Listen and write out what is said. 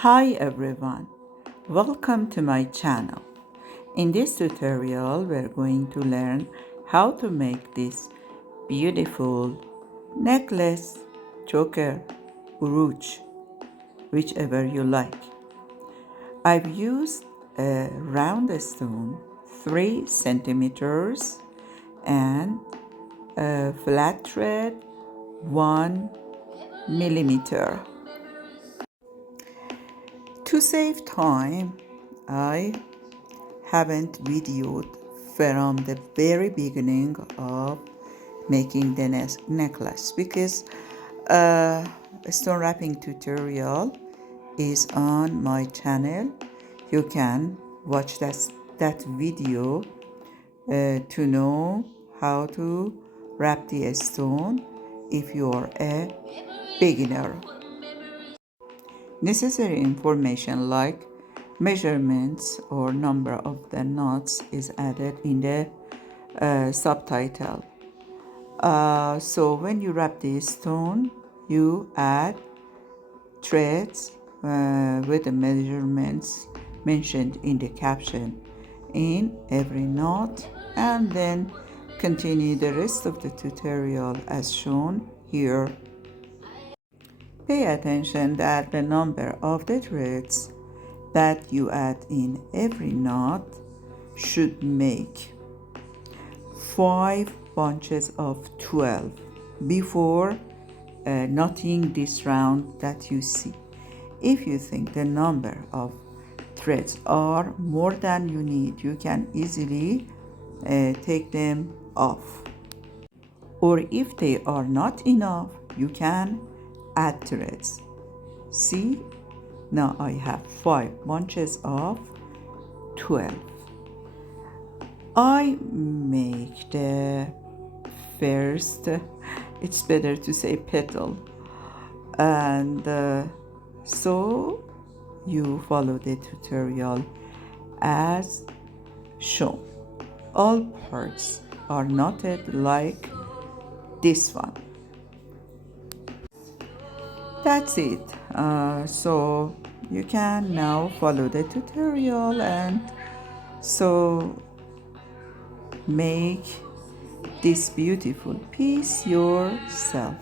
Hi everyone, welcome to my channel. In this tutorial, we're going to learn how to make this beautiful necklace, choker, brooch, whichever you like. I've used a round stone, 3 centimeters, and a flat thread, 1 millimeter. To save time, I haven't videoed from the very beginning of making the necklace because a stone wrapping tutorial is on my channel. You can watch that video to know how to wrap the stone if you are a beginner. Necessary information like measurements or number of the knots is added in the subtitle. So when you wrap the stone, you add threads with the measurements mentioned in the caption in every knot, and then continue the rest of the tutorial as shown here. Pay attention that the number of the threads that you add in every knot should make 5 bunches of 12 before knotting this round that you see. If you think the number of threads are more than you need, you can easily take them off. Or if they are not enough, you can add threads. See, now I have 5 bunches of 12. I make the first, it's better to say petal, and so you follow the tutorial as shown. All parts are knotted like this one. That's it. So you can now follow the tutorial and so make this beautiful piece yourself.